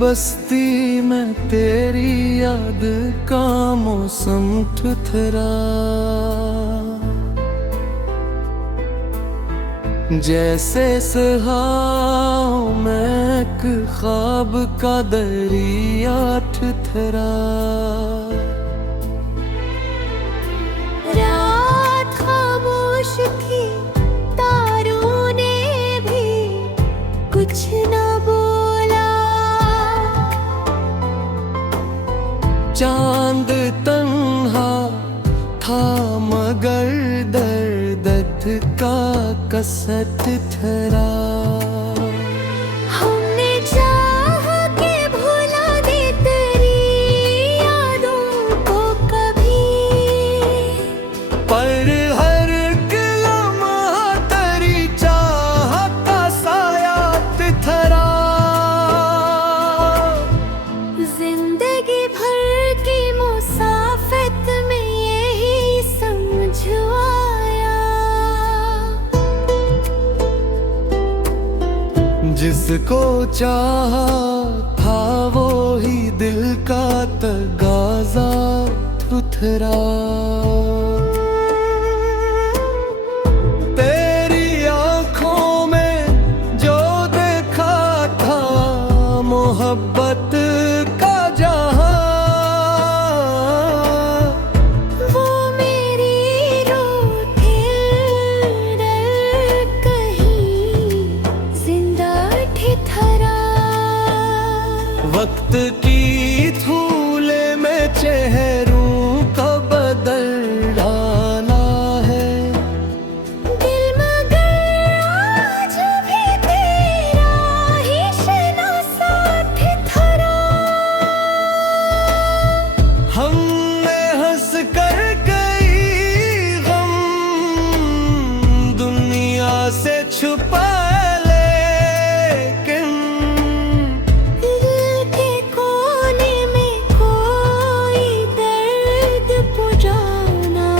बस्ती में तेरी याद का मौसम ठुठरा, जैसे सुहाव में एक ख्वाब का दरिया ठुठरा। रात खामोश थी, तारों ने भी कुछ न बोला। चांद तन्हा था मगर दर्द का कसट ठहरा। हमने चाहा कि भुला दे तेरी यादों को कभी, पर हर लम्हा तेरी चाहत का साया तिथरा। जिंदगी भर की मुसाफिर में यही समझ आया, जिसको चाहा था वो ही दिल का तगाजा ठुठरा। तेरी आंखों में जो देखा था मोहब्बत का जहां, वो मेरी रूठे दिल कहीं जिंदा ठिठरा। वक्त की धूले में चेहरों का बदल डाला है। दिल मगर आज भी तेरा ही शना साथ ठिठरा। हमने हंस कर कई गम दुनिया से छुपा, लेकिन दिल के कोने में कोई दर्द पुराना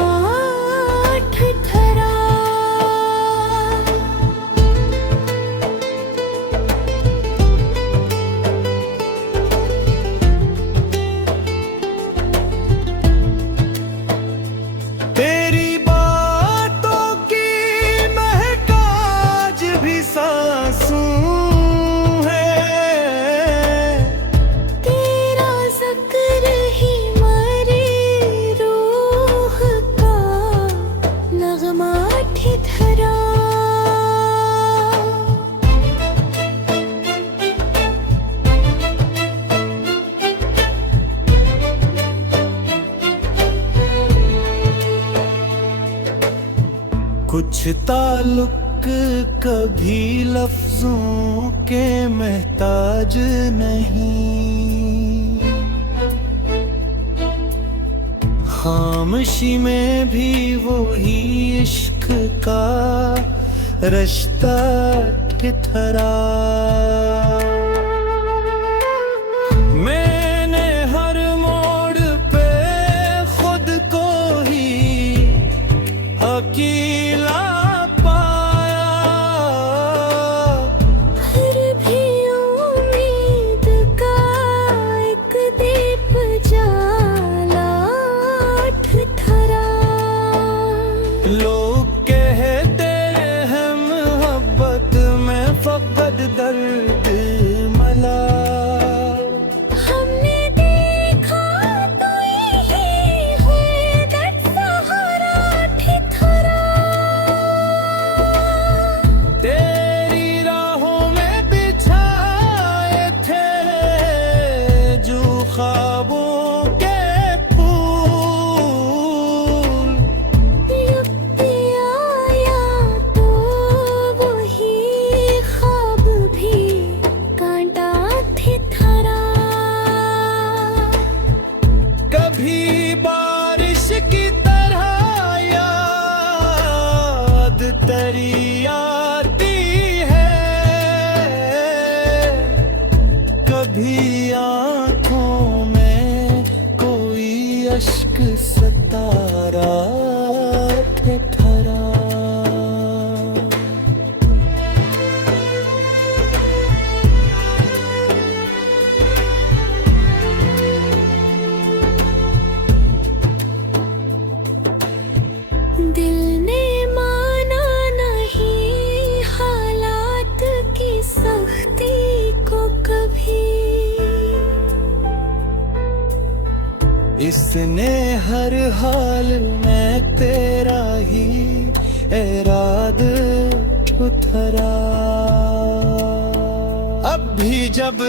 ठिठरा। तेरी बातों की महक आज भी सांसों है। तेरा ज़िक्र ही मरी रूह का नगमा ठिठरा। कुछ ताल्लुक कभी लफ्जों के महताज नहीं, खामोशी में भी वही इश्क का रिश्ता ठिठरा। मैंने हर मोड़ पे खुद को ही अकेला पाया, फिर भी उम्मीद का एक दीप जाला ठिठरा। लोग कहते हैं मोहब्बत में फकत दर्द मला। हमने देखा तो यही है दर्द सहारा ठिठरा। तेरी राहों में बिछाए थे जो ख्वाबों के फूल, युक्त आया तो वही ख्वाब भी कांटा ठिठरा। कभी बारिश की तरह याद तेरी आती है, कभी आंखों में कोई अश्क सतारा ठिठरा। जिसने हर हाल में तेरा ही इराद उतरा। अब भी जब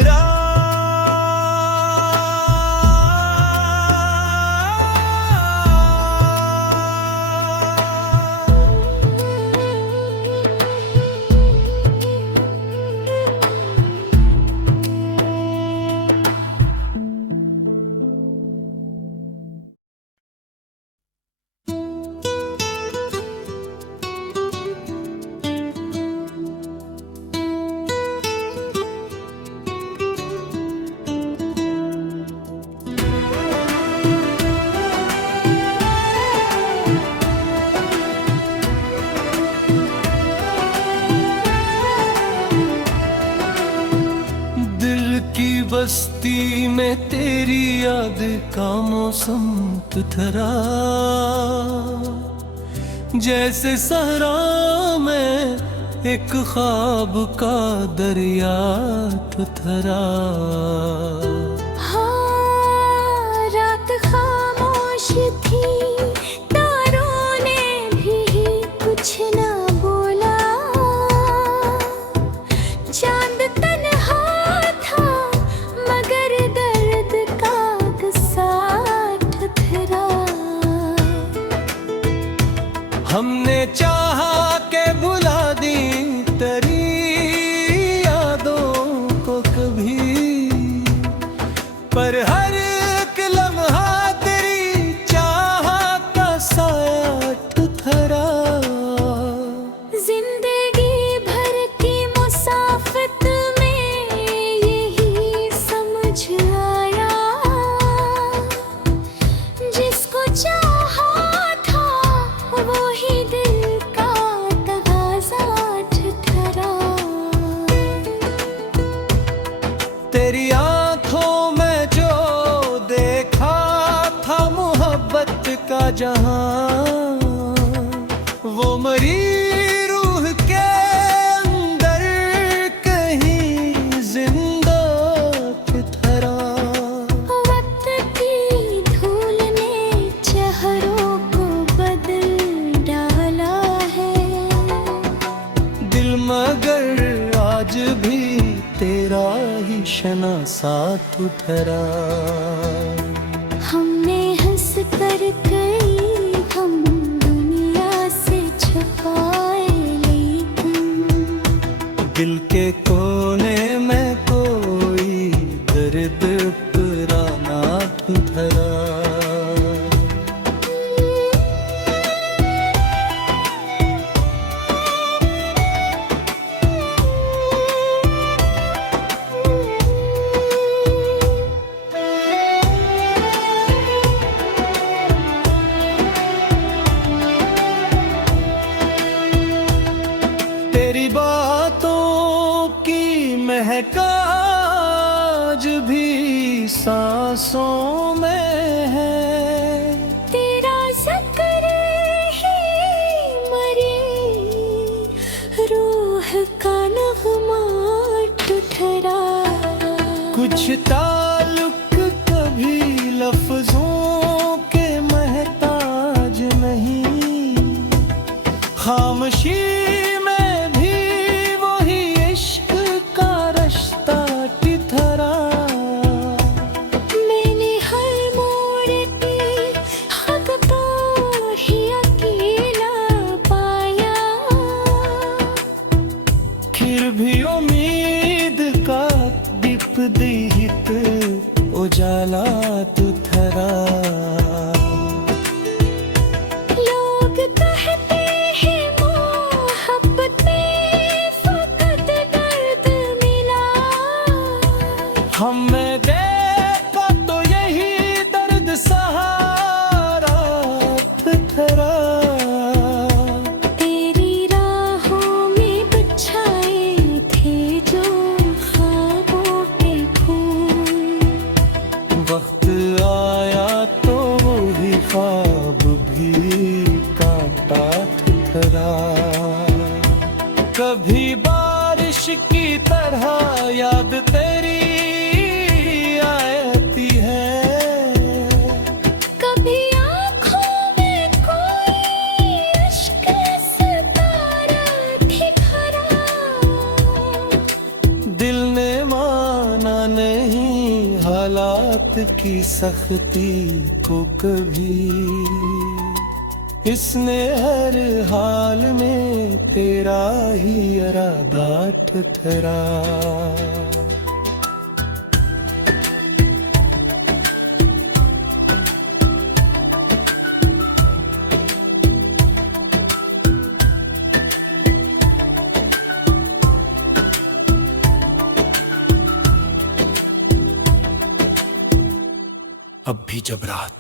बस्ती में तेरी याद का मौसम तुथरा, जैसे सहरा में एक ख्वाब का दरिया तुथरा। हाँ, रात खामोश थी, तारों ने भी कुछ ना बोला। चांद तन्हा था मगर दर्द का गुस्सा ठुठरा। हमने चाहा के भुला दी तेरी यादों को कभी, पर हर एक लम्हा तेरी चाहत का साया ठुठरा। जिंदगी भर की मुसाफत में यही समझ आया, जिसको चाहा था वो ही दिल का तगाजा ठुठरा। तेरी आंखों में जो देखा था मोहब्बत का जहां, वो मरी रूह के अंदर कहीं जिंदा ठहरा। वक्त की धूल ने चेहरों को बदल डाला है, दिल मगर आज भी तेरा ही शना साथ उतरा। हमने हंस कर कई हम दुनिया से छुपाए, लेकिन दिल के कोने में कोई दर्द पुराना धरा। तेरी बातों की महक आज भी सांसों में है, तेरा जिक्र ही मरी रूह का नगमा ठुठरा। कुछ ताल्लुक कभी लफ्जों के महताज नहीं, खामोशी में भी वही इश्क का रिश्ता टिथरा। मैंने हर मोड़ पे खुद को ही अकेला पाया, फिर भी उम्मीद का दीप दीहित उजाला तुथरा। लोग कहते हैं की सख्ती को कभी, इसने हर हाल में तेरा ही इरादा ठहरा। अब भी जब रात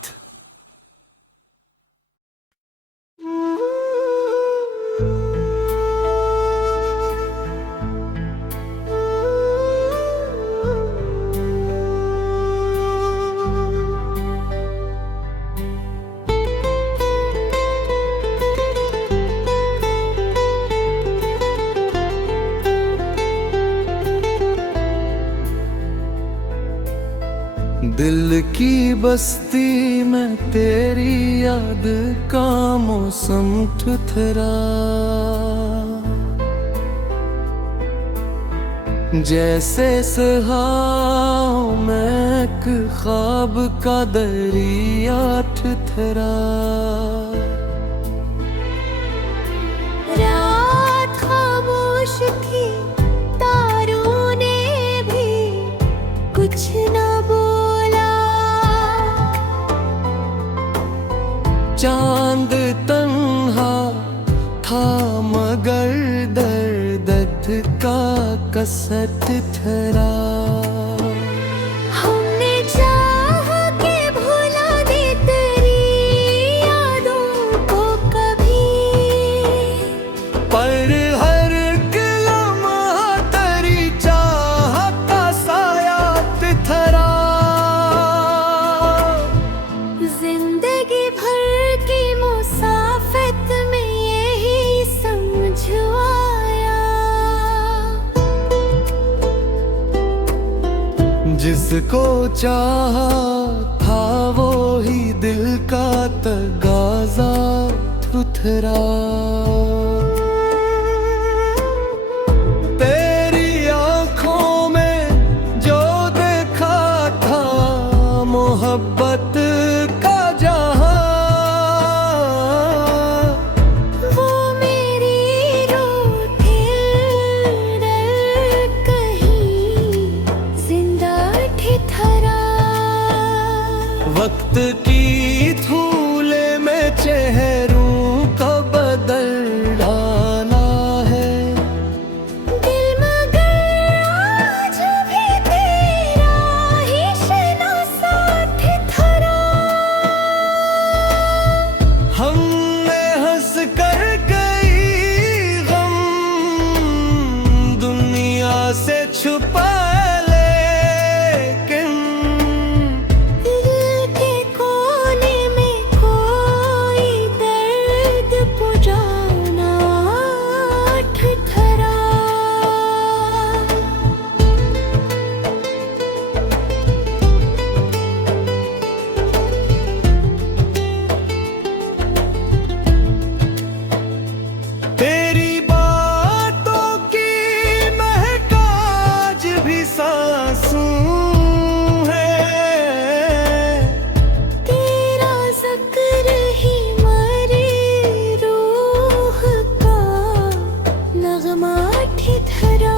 दिल की बस्ती में तेरी याद का मौसम ठुठरा, जैसे सहाओं में एक ख्वाब का दरिया ठुठरा। रात खामोश थी, तारों ने भी कुछ न बोला। चांद तन्हा था मगर दर्द का कसट ठहरा। हमने चाहा कि भुला दे तेरी यादों को कभी, पर हर लम्हा तेरी चाहत का साया ठहरा। जिंदगी भर की मुसाफिर में यही समझ आया। जिसको चाहा था वो ही दिल का तगाजा ठुठरा। तेरी आंखों में जो देखा था मोहब्बत का जहां, वो मेरी रूठी दिल कहीं जिंदा ठिठरा। वक्त की धूले में चेहरों का बदल डाला है। दिल मगर आज भी तेरा ही शना साथ ठिठरा। हमने हंस कर कई गम दुनिया से छुपा, लेकिन दिल के कोने में कोई दर्द पुराना ठिठरा। तेरी बातों की महक आज भी सांसों है। तेरा ज़िक्र ही मरी रूह का नगमा ठिठरा।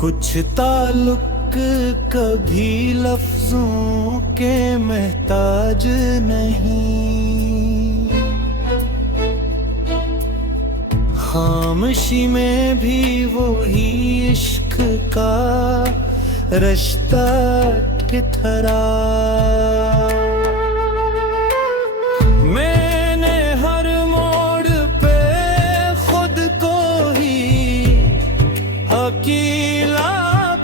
कुछ ताल्लुक कभी लफ्जों के महताज नहीं, खामोशी में भी वो ही इश्क का रिश्ता ठिठरा। मैंने हर मोड़ पे खुद को ही अकेला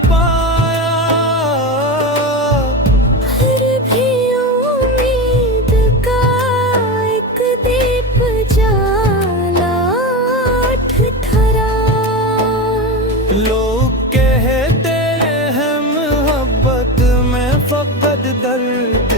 पाया, फिर भी उम्मीद का एक दीप जाला ठिठरा। लोग कहते हैं मोहब्बत में फकत दर्द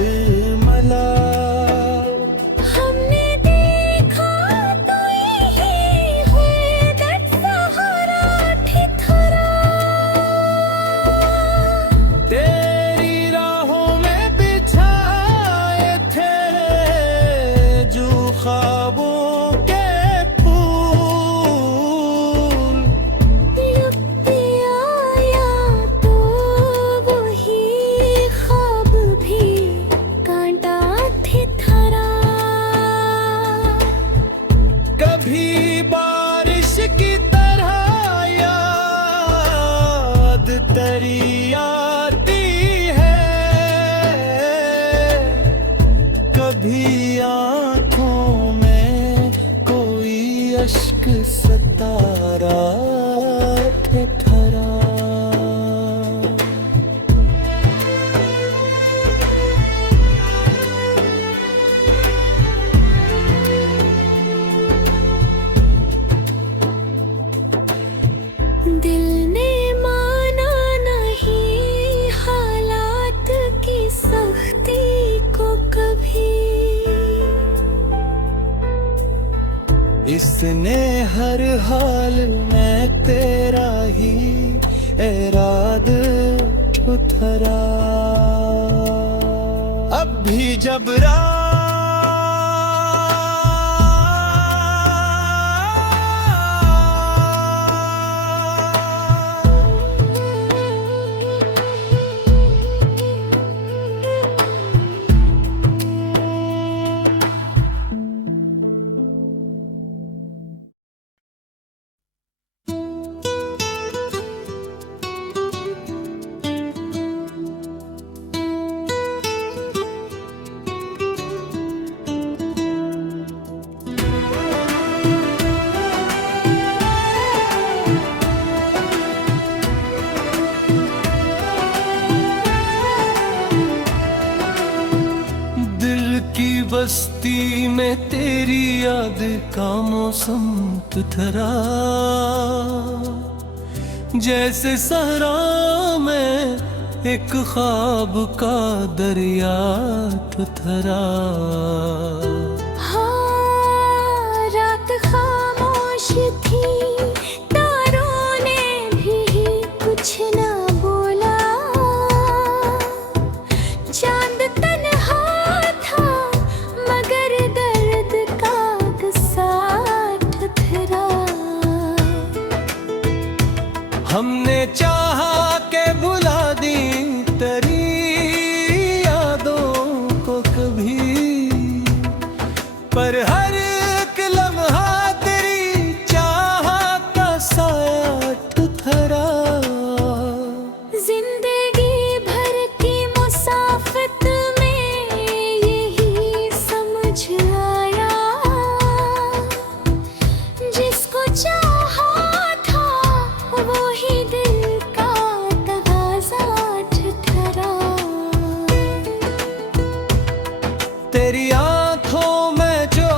कभी बारिश की तरह याद तेरी आती है, कभी आंखों में कोई अश्क सतारा ठहरा। दिल ने माना नहीं हालात की सख्ती को कभी, इसने हर हाल में तेरा ही इराद उतरा। अब भी जब बस्ती में तेरी याद का मौसम तुथरा, जैसे सहरा में एक ख्वाब का दरिया तुथरा। हाँ, रात खामोश थी, तारों ने भी कुछ ना बोला, चांद तन्हा था मगर दर्द का गुस्सा ठुठरा। हमने चाहा के भुला दी तेरी यादों को कभी, पर हर एक लम्हा तेरी चाहत का साया ठुठरा। जिंदगी भर की मुसाफत में यही समझ आया, जिसको चाहा था वो ही दिल का तगाजा ठुठरा। तेरी आंखों में जो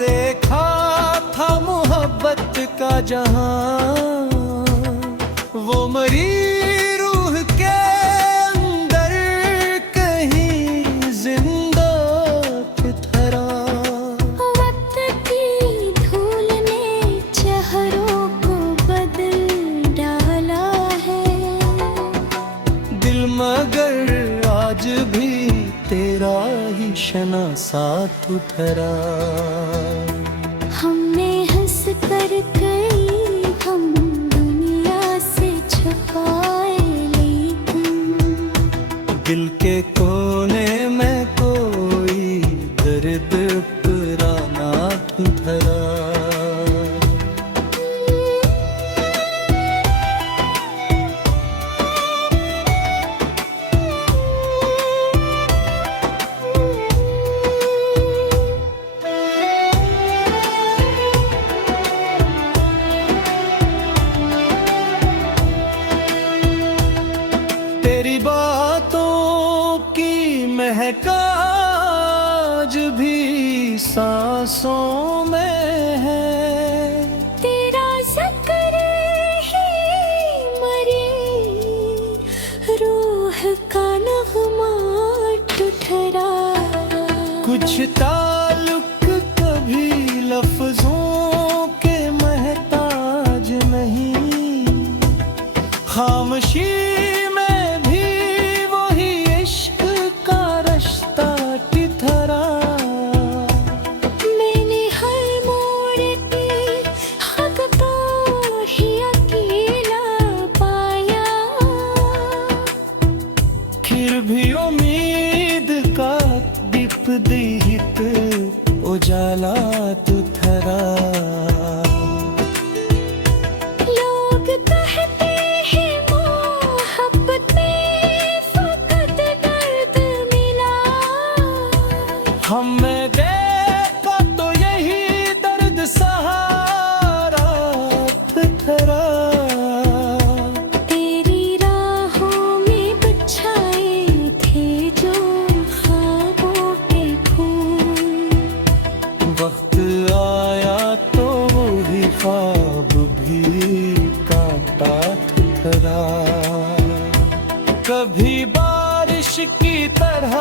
देखा था मोहब्बत का जहां, वो मरी रूह के अंदर कहीं जिंदा ठहरा। वक्त की धूल ने चेहरों को बदल डाला है, दिल मगर आज भी तेरा ही शना साथ उतरा। हमने हंस कर कई हम दुनिया से छुपाए, लेकिन दिल के कोने में कोई दर्द पुराना उतरा। तेरी बातों की महक आज भी सांसों में है, तेरा ज़िक्र ही मरी रूह का नगमा ठुठरा। कुछ ताल्लुक कभी लफ्जों के महताज नहीं, खामोशी में भी वही इश्क का रिश्ता ठहरा। मैंने हर मोड़ पे हक तो ही अकेला पाया, फिर भी उम्मीद का दीप दीहित उजाला तुथरा। भी बारिश की तरह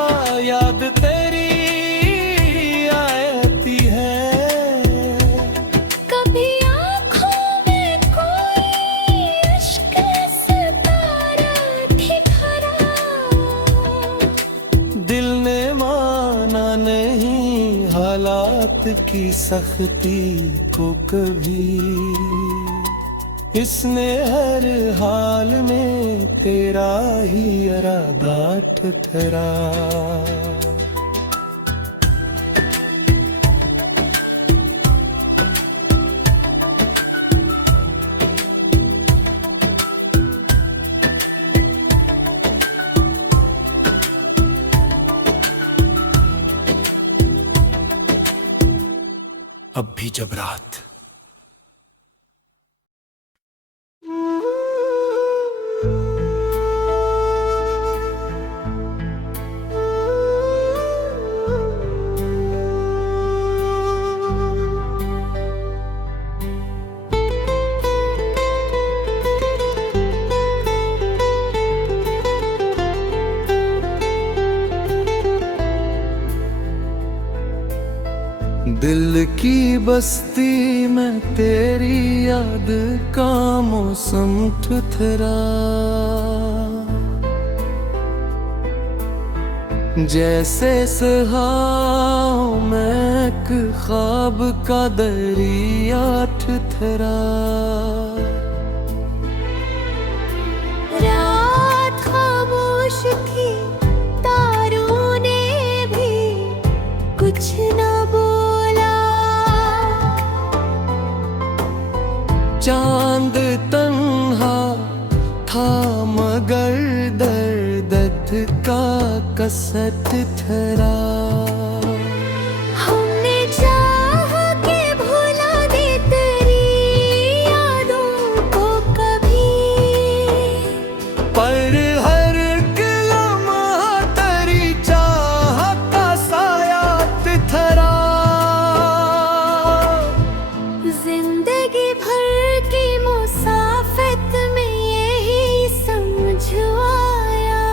याद तेरी आती है। कभी आँखों में कोई इश्क सितारा दिखरा, दिल ने माना नहीं हालात की सख्ती को कभी, इसने हर हाल में तेरा ही इरादा ठहरा। अब भी जब रात दिल की बस्ती में तेरी याद का मौसम ठुठरा, जैसे सहाओं में एक ख्वाब का दरिया ठुठरा। रात खामोश थी, तारों ने भी कुछ न बोला, चांद तन्हा था मगर दर्द का कसट ठहरा। हमने चाह के भुला दे तेरी यादों को कभी, पर हर लम्हा तेरी चाह का साया ठहरा। जिंदगी भर की मुसाफिर में यही समझ आया,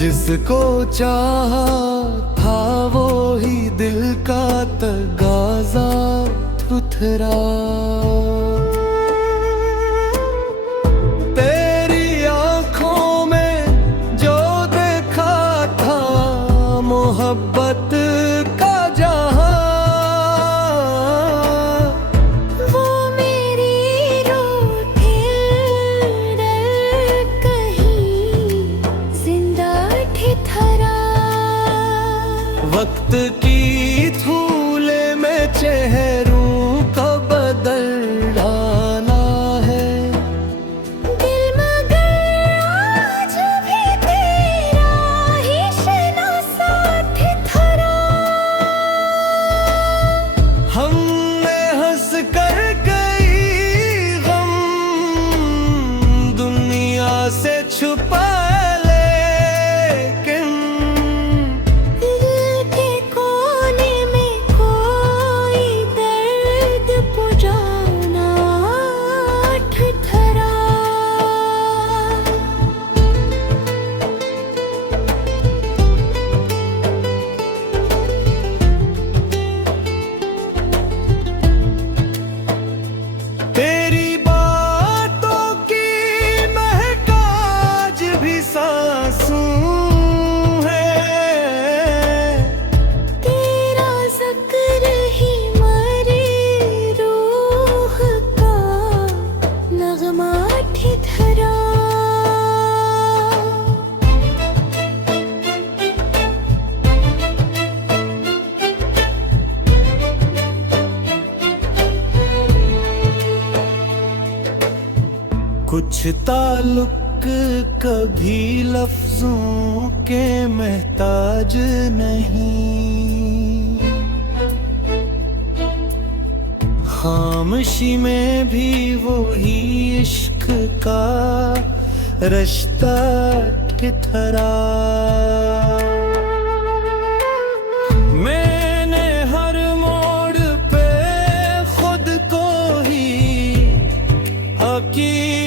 जिसको चाहा था वो ही दिल का तगाजा ठुठरा। तेरी आंखों में जो देखा था मोहब्बत का जहां, वो मेरी रूठी दिल कहीं जिंदा ठिठरा। वक्त की धूले में चेहरों का बदल डाला है। दिल मगर आज भी तेरा ही शना साथ ठिठरा। हमने हंस कर कई गम दुनिया से छुपा, लेकिन दिल के कोने में कोई दर्द पुराना ठिठरा। तेरी बातों की महक आज भी सांसों है। तेरा ज़िक्र ही मरी रूह का नगमा ठिठरा। कुछ ताल्लुक कभी लफ्जों के महताज नहीं, खामोशी में भी वो ही इश्क का रिश्ता ठिठरा। मैंने हर मोड़ पे खुद को ही हकीकत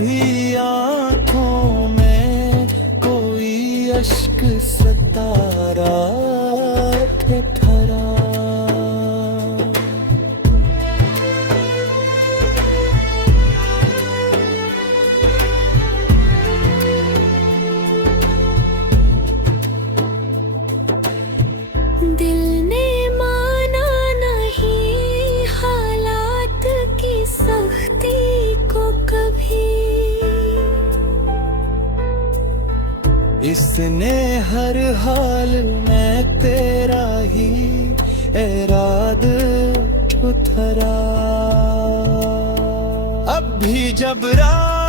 भी आंखों में कोई अश्क सतारा ठहरा। दिल ने माना नहीं हालात की सख्ती को कभी, इसने हर हाल में तेरा ही इराद उतरा। अब भी जब रात